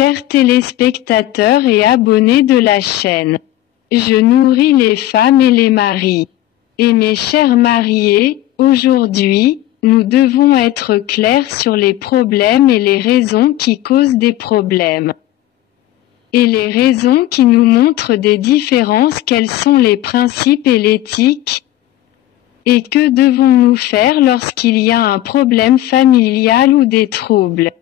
Chers téléspectateurs et abonnés de la chaîne, je nourris les femmes et les maris. Et mes chers mariés, aujourd'hui, nous devons être clairs sur les problèmes et les raisons qui causent des problèmes. Et les raisons qui nous montrent des différences, quels sont les principes et l'éthique? Et que devons-nous faire lorsqu'il y a un problème familial ou des troubles?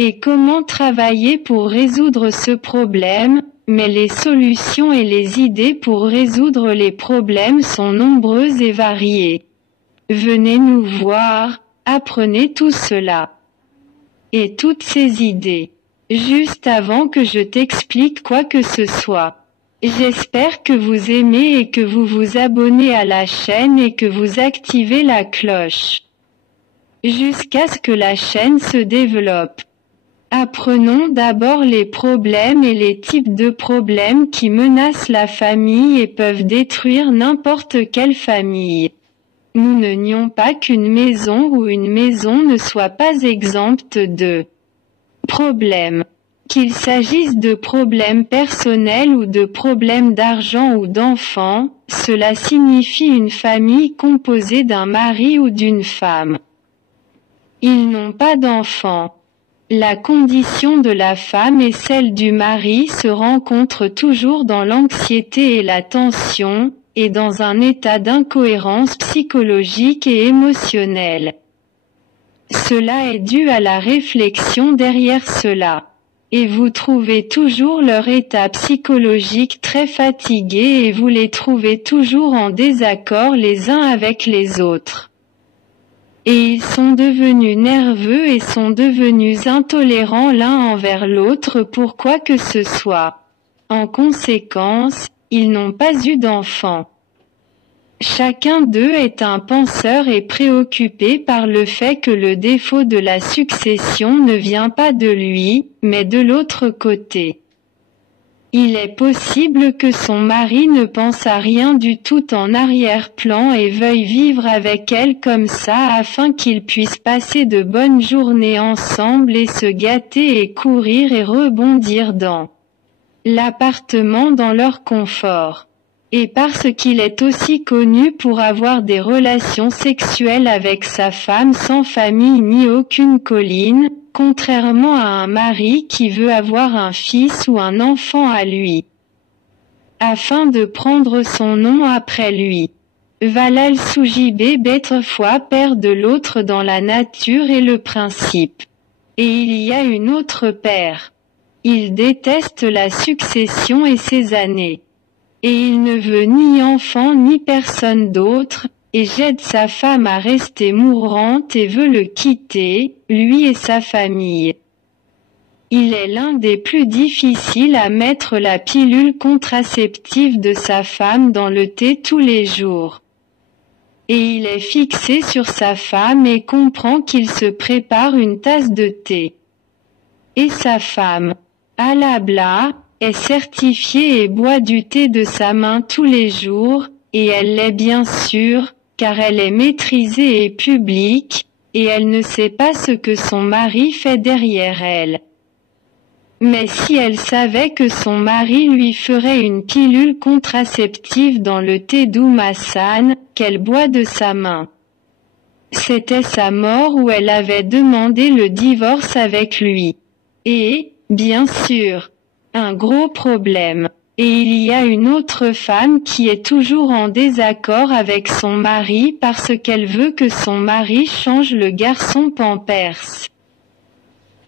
Et comment travailler pour résoudre ce problème? Mais les solutions et les idées pour résoudre les problèmes sont nombreuses et variées. Venez nous voir, apprenez tout cela. Et toutes ces idées. Juste avant que je t'explique quoi que ce soit. J'espère que vous aimez et que vous vous abonnez à la chaîne et que vous activez la cloche. Jusqu'à ce que la chaîne se développe. Apprenons d'abord les problèmes et les types de problèmes qui menacent la famille et peuvent détruire n'importe quelle famille. Nous ne nions pas qu'une maison ou une maison ne soit pas exempte de problèmes. Qu'il s'agisse de problèmes personnels ou de problèmes d'argent ou d'enfants, cela signifie une famille composée d'un mari ou d'une femme. Ils n'ont pas d'enfants. La condition de la femme et celle du mari se rencontrent toujours dans l'anxiété et la tension, et dans un état d'incohérence psychologique et émotionnelle. Cela est dû à la réflexion derrière cela. Et vous trouvez toujours leur état psychologique très fatigué et vous les trouvez toujours en désaccord les uns avec les autres. Et ils sont devenus nerveux et sont devenus intolérants l'un envers l'autre pour quoi que ce soit. En conséquence, ils n'ont pas eu d'enfants. Chacun d'eux est un penseur et préoccupé par le fait que le défaut de la succession ne vient pas de lui, mais de l'autre côté. Il est possible que son mari ne pense à rien du tout en arrière-plan et veuille vivre avec elle comme ça afin qu'ils puissent passer de bonnes journées ensemble et se gâter et courir et rebondir dans l'appartement dans leur confort. Et parce qu'il est aussi connu pour avoir des relations sexuelles avec sa femme sans famille ni aucune colline, contrairement à un mari qui veut avoir un fils ou un enfant à lui, afin de prendre son nom après lui. Valal Soujibé Betrefois père de l'autre dans la nature et le principe. Et il y a une autre paire. Il déteste la succession et ses années. Et il ne veut ni enfant ni personne d'autre, et j'aide sa femme à rester mourante et veut le quitter, lui et sa famille. Il est l'un des plus difficiles à mettre la pilule contraceptive de sa femme dans le thé tous les jours. Et il est fixé sur sa femme et comprend qu'il se prépare une tasse de thé. Et sa femme, Alabla, est certifiée et boit du thé de sa main tous les jours, et elle l'est bien sûr, car elle est maîtrisée et publique, et elle ne sait pas ce que son mari fait derrière elle. Mais si elle savait que son mari lui ferait une pilule contraceptive dans le thé d'Oumassan, qu'elle boit de sa main. C'était sa mort où elle avait demandé le divorce avec lui. Et, bien sûr, un gros problème. Et il y a une autre femme qui est toujours en désaccord avec son mari parce qu'elle veut que son mari change le garçon Pampers.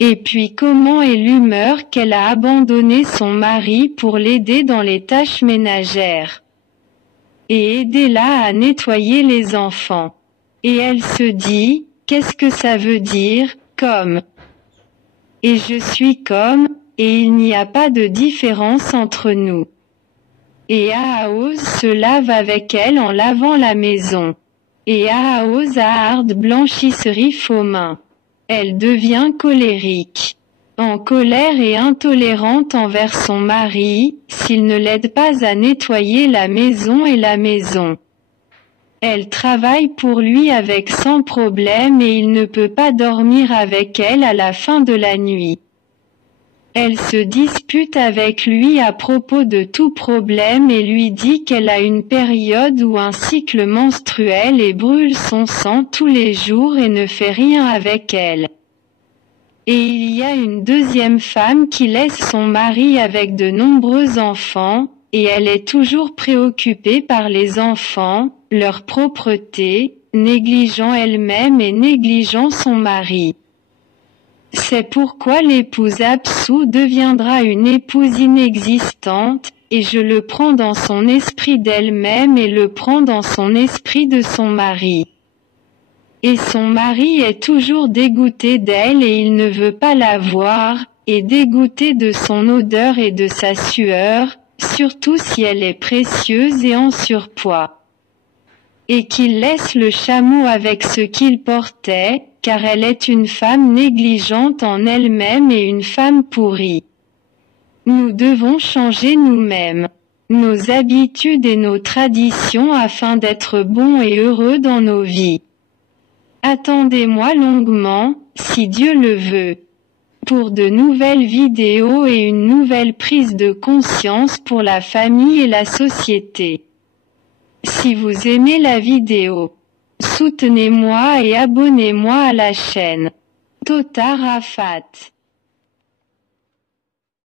Et puis comment est l'humeur qu'elle a abandonné son mari pour l'aider dans les tâches ménagères. Et aider-la à nettoyer les enfants. Et elle se dit, qu'est-ce que ça veut dire, comme. Et je suis comme, et il n'y a pas de différence entre nous. Et Ahaoz se lave avec elle en lavant la maison. Et Ahaoz a harde blanchisserie aux mains. Elle devient colérique. En colère et intolérante envers son mari, s'il ne l'aide pas à nettoyer la maison et la maison. Elle travaille pour lui avec sans problème et il ne peut pas dormir avec elle à la fin de la nuit. Elle se dispute avec lui à propos de tout problème et lui dit qu'elle a une période ou un cycle menstruel et brûle son sang tous les jours et ne fait rien avec elle. Et il y a une deuxième femme qui laisse son mari avec de nombreux enfants, et elle est toujours préoccupée par les enfants, leur propreté, négligeant elle-même et négligeant son mari. C'est pourquoi l'épouse absous deviendra une épouse inexistante, et je le prends dans son esprit d'elle-même et le prends dans son esprit de son mari. Et son mari est toujours dégoûté d'elle et il ne veut pas la voir, et dégoûté de son odeur et de sa sueur, surtout si elle est précieuse et en surpoids. Et qu'il laisse le chameau avec ce qu'il portait, car elle est une femme négligente en elle-même et une femme pourrie. Nous devons changer nous-mêmes, nos habitudes et nos traditions afin d'être bons et heureux dans nos vies. Attendez-moi longuement, si Dieu le veut, pour de nouvelles vidéos et une nouvelle prise de conscience pour la famille et la société. Si vous aimez la vidéo, soutenez-moi et abonnez-moi à la chaîne. Tota Rafat.